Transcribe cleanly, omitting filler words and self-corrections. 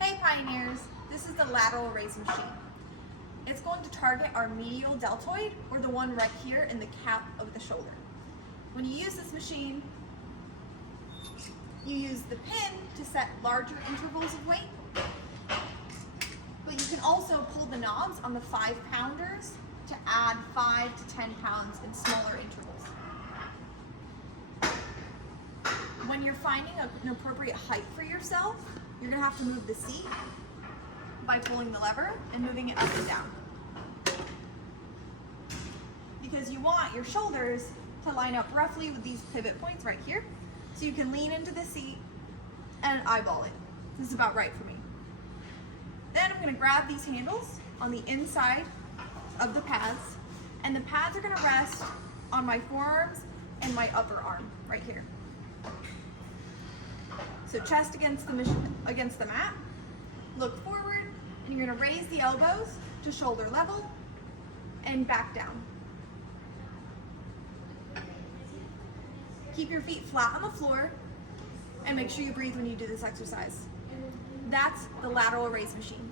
Hey Pioneers, this is the Lateral Raise Machine. It's going to target our medial deltoid, or the one right here in the cap of the shoulder. When you use this machine, you use the pin to set larger intervals of weight, but you can also pull the knobs on the 5-pounders to add 5 to 10 pounds in smaller intervals. When you're finding an appropriate height for yourself, you're going to have to move the seat by pulling the lever and moving it up and down. Because you want your shoulders to line up roughly with these pivot points right here, so you can lean into the seat and eyeball it. This is about right for me. Then I'm going to grab these handles on the inside of the pads, and the pads are going to rest on my forearms and my upper arm right here. So chest against the mat, look forward, and you're going to raise the elbows to shoulder level and back down. Keep your feet flat on the floor and make sure you breathe when you do this exercise. That's the Lateral Raise Machine.